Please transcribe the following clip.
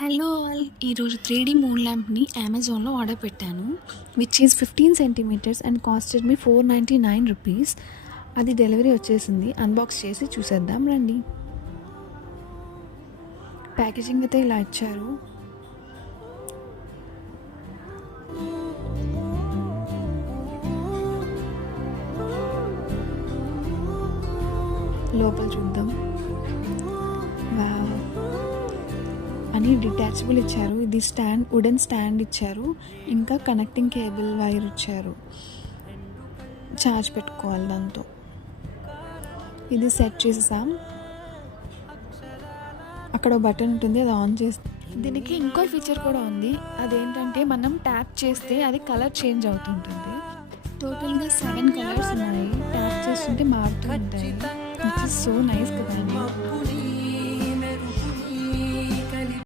Hello all ఈరోజు 3D moon ల్యాంప్ని అమెజాన్లో order పెట్టాను which is 15 centimetres and costed me 499 rupees. అది డెలివరీ వచ్చేసింది. అన్బాక్స్ చేసి చూసేద్దాం రండి. ప్యాకేజింగ్ అయితే ఇలా ఇచ్చారు. లోపల చూద్దాం. వావ్ అని డిటాచబుల్ ఇచ్చారు. ఇది వుడెన్ స్టాండ్ ఇచ్చారు. ఇంకా కనెక్టింగ్ కేబుల్ వైర్ ఇచ్చారు. ఛార్జ్ పెట్టుకోవాలి దాంతో. ఇది సెట్ చేసేసాం. అక్కడ బటన్ ఉంటుంది, అది ఆన్ చేస్తే దీనికి ఇంకో ఫీచర్ కూడా ఉంది. అదేంటంటే మనం ట్యాప్ చేస్తే అది కలర్ చేంజ్ అవుతుంటుంది. టోటల్గా 7 కలర్స్ ఉన్నాయి. ట్యాప్ చేస్తుంటే మారుతూ ఉంటాయి. ఇట్స్ సో నైస్ కదండి.